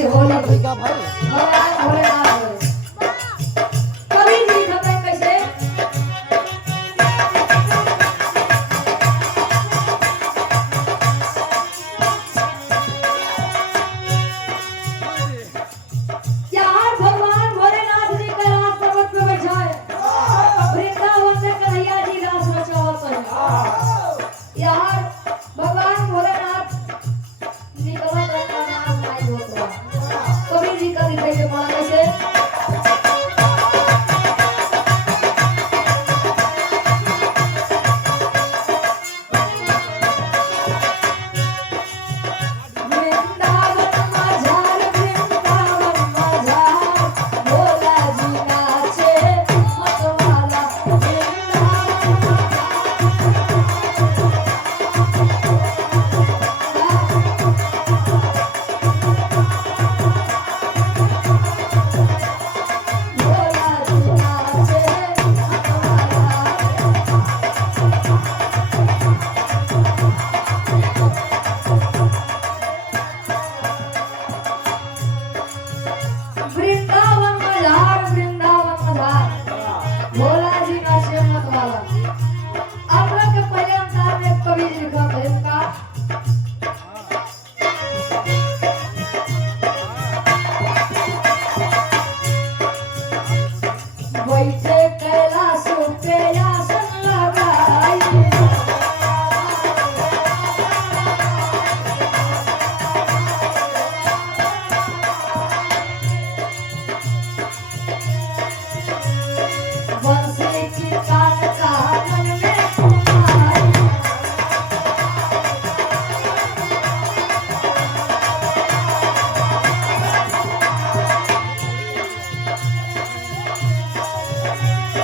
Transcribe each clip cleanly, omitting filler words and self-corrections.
जी होली भगवान भोलेनाथ कभी जी खबर कैसे यार भगवान भोलेनाथ जी कैलाश पर्वत पे बैठा है वृंदावन में कन्हैया जी रास रचावत है यार भगवान भोलेनाथ जी का नाम नहीं होता कभी जी का दिखाई दे पड़ा कैसे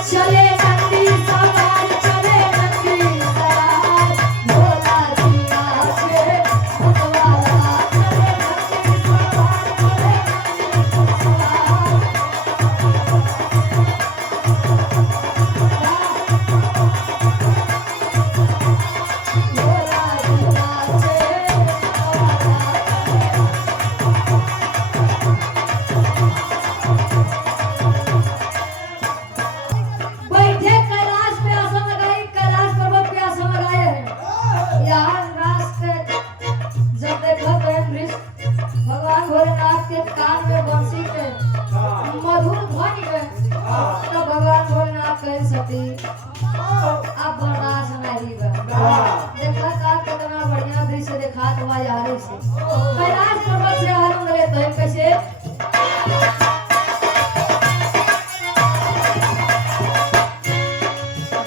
चले नंदी सवार चले नंदी सवार भोला जी नाचे मतवाला चले नंदी सवार चले नंदी सवार भोला जी नाचे भगवान भोलेनाथ के कान में बंसी के मधुर ध्वनि में तो भगवान भोलेनाथ कह सती अब बर्दाश्त नहीं बा देखा का कितना बढ़िया दृश्य देखा हुआ यार से कैलाश पर्वत से आनंद लेते हैं कैसे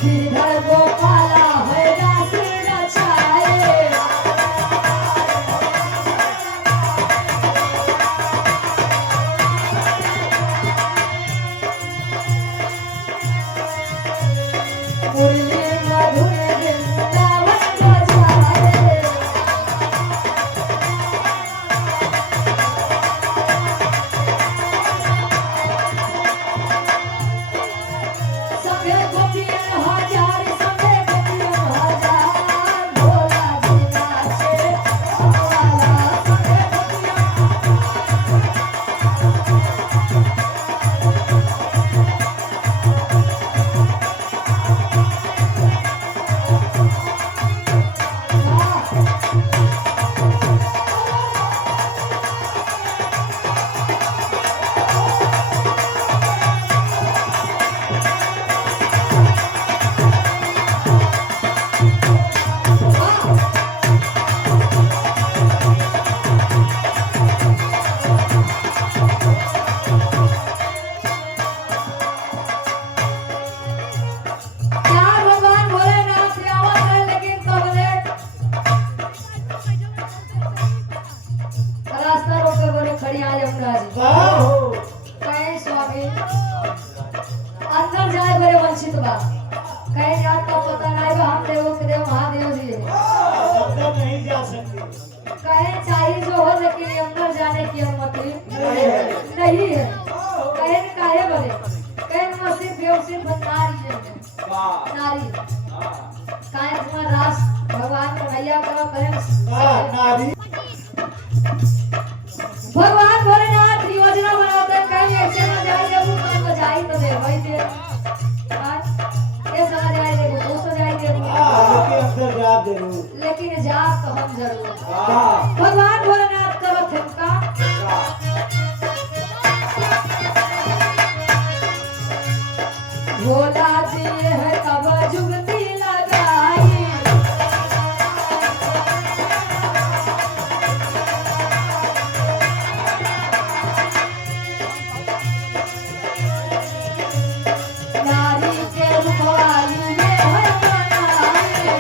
गिरधर गोपाला है रास रचाए मुरली मधुर वृंदावन बजाए संगे गोपियन हजार संगे गोपियन हजार भोला जी नाचे मतवाला संगे गोपियन अंदर जाए बड़े वंचित बा कहीं जात का पता नहीं बा हम देवों के देव महादेव जी अंदर नहीं जा सकते कहीं चाहिए जो हो लेकिन अंदर जाने की अनुमति नहीं है कहीं काहे बड़े कहीं मसीह देव सिर्फ नारी है नारी काहे तुम्हारा रास भगवान को नैया करो करें नारी भगवान भोले जरूर वाह भगवान भोलेनाथ करत है का भोला जी है कब जुगती लगाई नारी के रूपवाली में है बनाई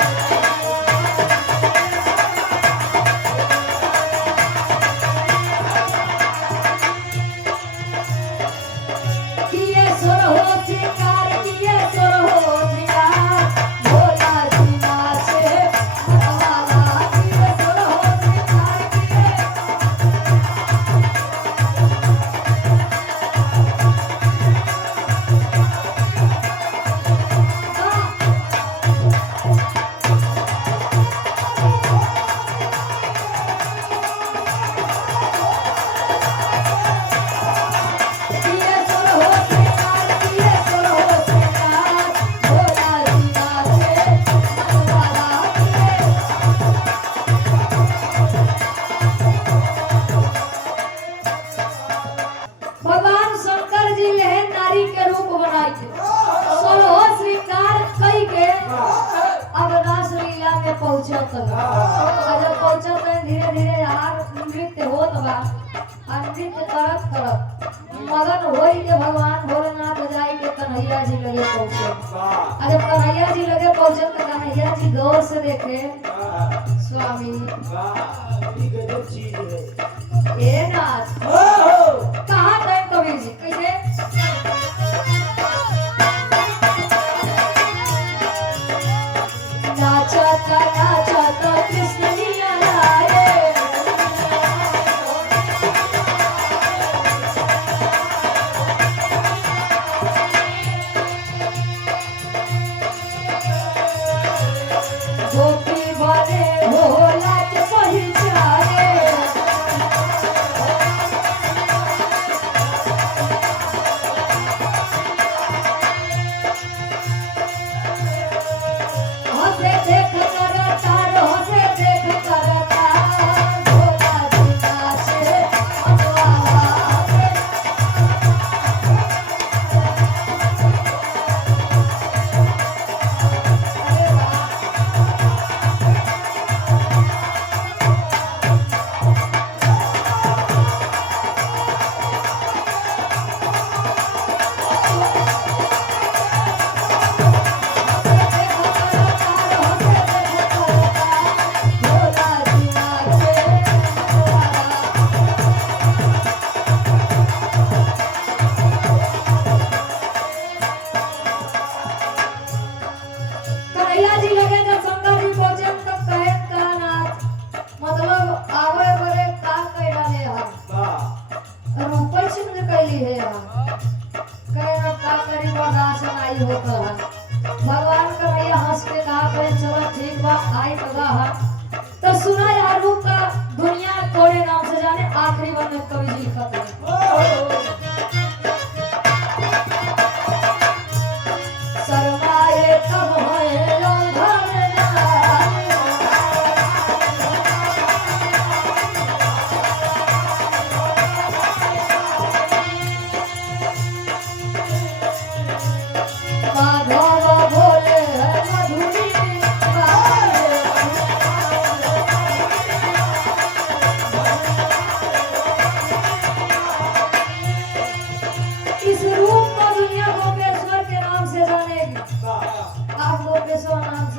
किए सुर हो शिकार किए सुर हो शिकार भोला जी नाचे मतवाला किए सुर हो शिकार किए किए सुर हो शिकार किए सुर हो शिकार भोला जी नाचे मतवाला किए भगवान शंकर जी ले नारी के रूप बनाई थे सोलहो श्रृंगार कई के अब रास लीला में पहुंचत जब पहुंचत धीरे धीरे यार नृत्य होत बा आ नृत्य करत करत मगन होई के भगवान भोलेनाथ जाई के कन्हैया जी लगे पहुंचे वाह जब कन्हैया जी लगे पहुंचे तो कन्हैया जी गौर से देखे वाह स्वामी ये गजब चीज है ए नाथ ओहो कहाँ गए कबीर जी कैसे नाचत कृष्ण लिया लाए गोपी बने भोला के पहिचाने हंसे देख करता हंसे देख करता भोला जी नाचे मतवाला हंसे अरे वाह कन्हैया जी लगे जब शंकर जी पहुंचे तब कहे का नाथ मतलब आवे बड़े का कह डाले हम वाह रूपल चिन्ह कैली है हम कहे ना का करी बर्दाश्त आई होता है भगवान कन्हैया हंस के कहा कहे चलो ठीक बा आई पगा है तो सुना यार रूप का दुनिया कोड़े नाम से जाने आखिरी वन में कवि जी लिखा था ओहो शर्माए तब होए लंघन नारी। माधव भोले मधुरी बाए। इस रूप को दुनिया गोपेश्वर के नाम से जानेगी वाह आप गोपेश्वर नाम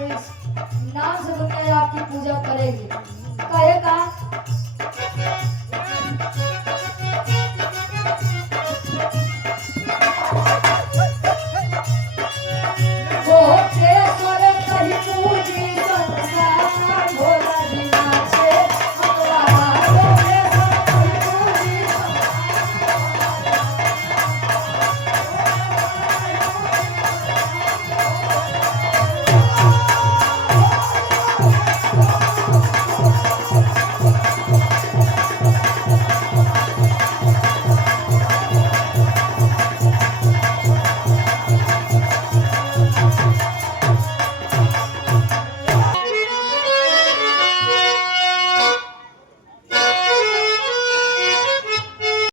से दुनिया आपकी पूजा करेगी कहेगा